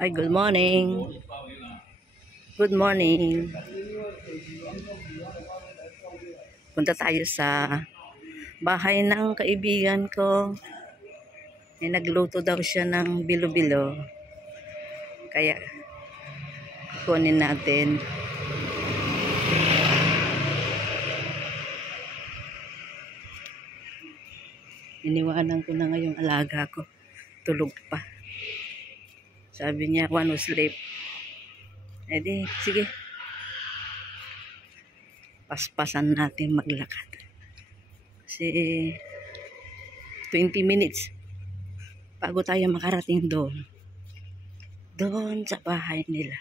Ay, good morning. Good morning. Punta tayo sa bahay ng kaibigan ko. Nagluto daw siya ng bilo-bilo. Kaya kunin natin. Iniwanan ko na ngayong alaga ko. Tulog pa. Sabi niya, one was sleep. E di, sige. Paspasan natin maglakad. Kasi 20 minutes bago tayo makarating doon. Doon sa bahay nila.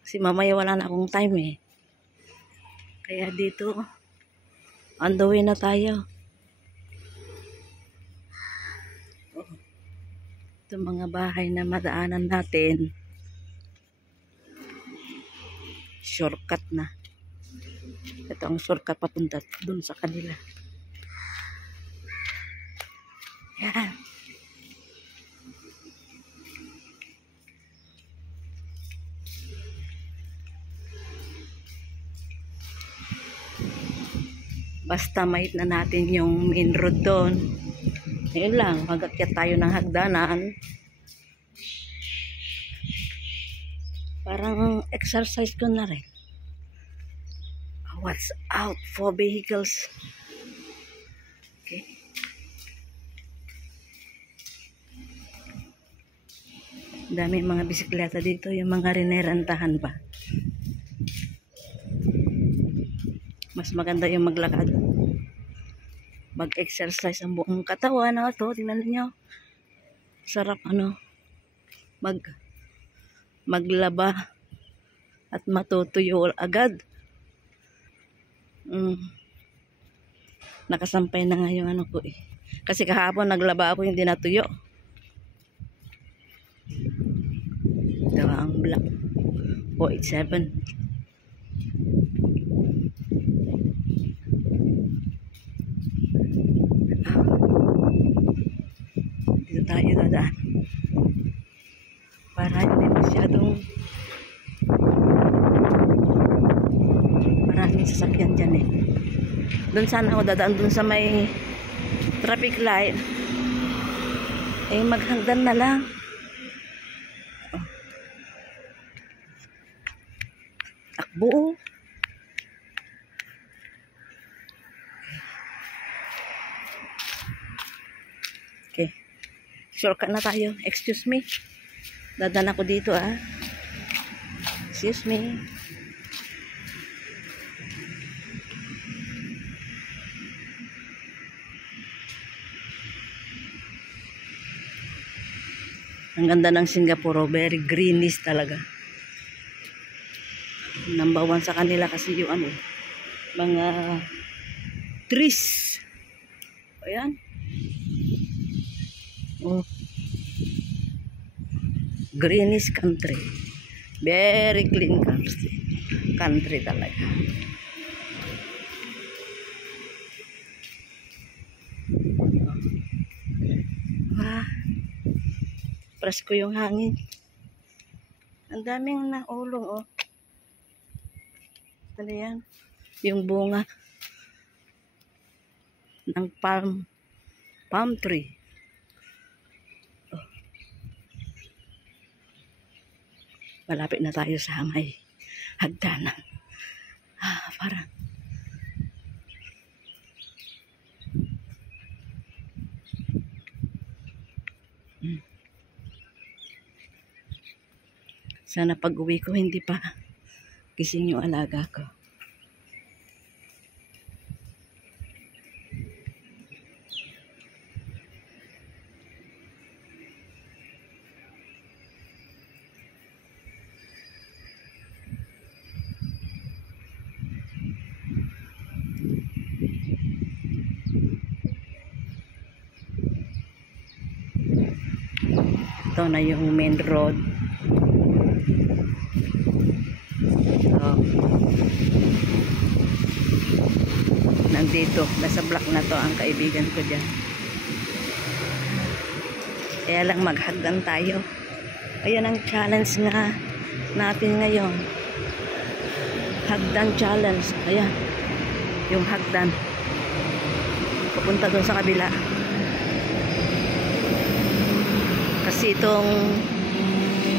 Kasi mamaya wala na akong time eh. Kaya dito, on the way na tayo. Ito mga bahay na madaanan natin. Shortcut na. Ito ang shortcut papunta dun sa kanila. Yan. Basta mait na natin yung main road doon. Ngayon lang, mag-akyat tayo ng hagdanan. Parang exercise ko na rin. Watch out for vehicles. Okay. Dami mga bisikleta dito, yung mga rinerantahan pa. Mas maganda yung maglakad. Mag-exercise ang buong katawan na ito. Tingnan niyo. Sarap maglaba at matutuyo agad. Nakasampay na nga yung ko eh. Kasi kahapon naglaba ako hindi natuyo. Ito ang black 487. Dito tayo dadaan para hindi masyadong maraming sasakyan dyan eh. Doon sana ako dadaan doon sa may traffic light eh maghagdan na lang. Takbo. Okay. Shortcut na tayo. Excuse me. Dadan ako dito ah. Excuse me. Ang ganda ng Singapore. Very greenish talaga. Number 1 sa kanila kasi yung mga trees. Ayan. Oh. Greenish country. Very clean country talaga. Wah. Presko yung hangin. Ang daming naulong oh. Ano yan? Yung bunga ng palm tree. Oh. Malapit na tayo sa may hagdanan. Parang sana pag uwi ko hindi pa gising yung alaga ko. Ito na yung main road. Nandito, nasa block na to ang kaibigan ko dyan. Kaya lang maghagdan tayo. Ayan ang challenge nga natin ngayon. Hagdan challenge. Ayan. Yung hagdan. Papunta doon sa kabila. Kasi itong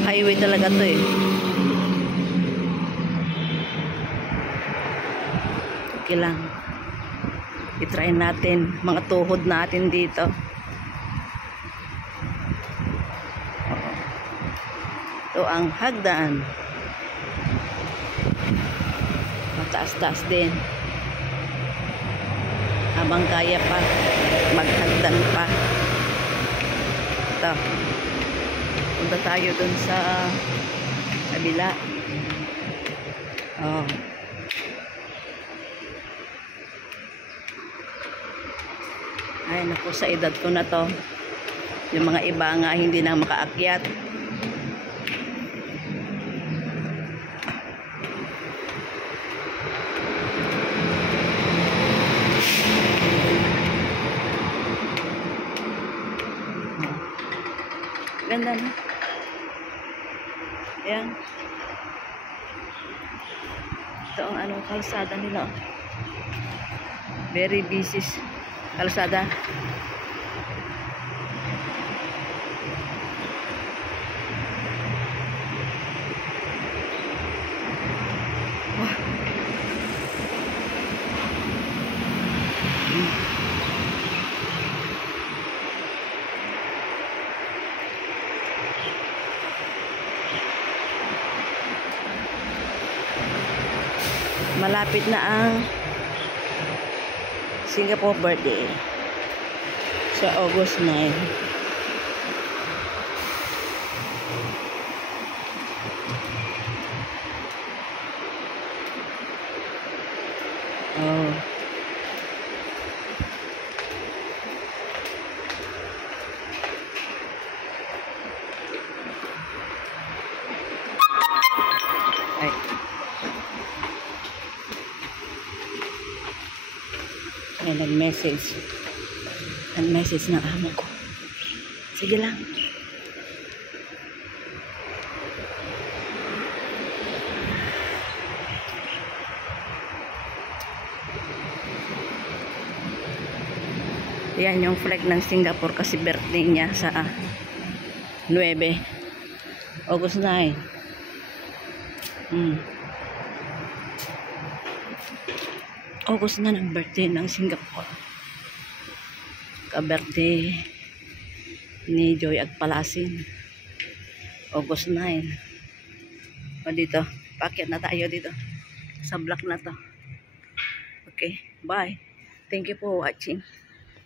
highway talaga to eh. Okay lang. I-try natin. Mga tuhod natin dito. Ito ang hagdan. Mataas-taas din. Habang kaya pa, maghagdan pa. Ito. Punta tayo dun sa kabila. Oh. Ay, naku, sa edad ko na to. Yung mga iba nga hindi na makaakyat. Ganda na. Ayan. Ito ang anong kalsada nila. Very busy kalsada. Wah. Malapit na ang Singapore birthday sa August 9. Oh. Ay. Ay, nag-message. Nag-message ng amo ko. Sige lang. Yan yung flag ng Singapore kasi birthday niya sa 9. August 9. August na ng birthday ng Singapore. Ka-birthday ni Joy Agpalasin. August 9. O dito, paakyat na tayo dito. Sa block na to. Okay, bye. Thank you for watching.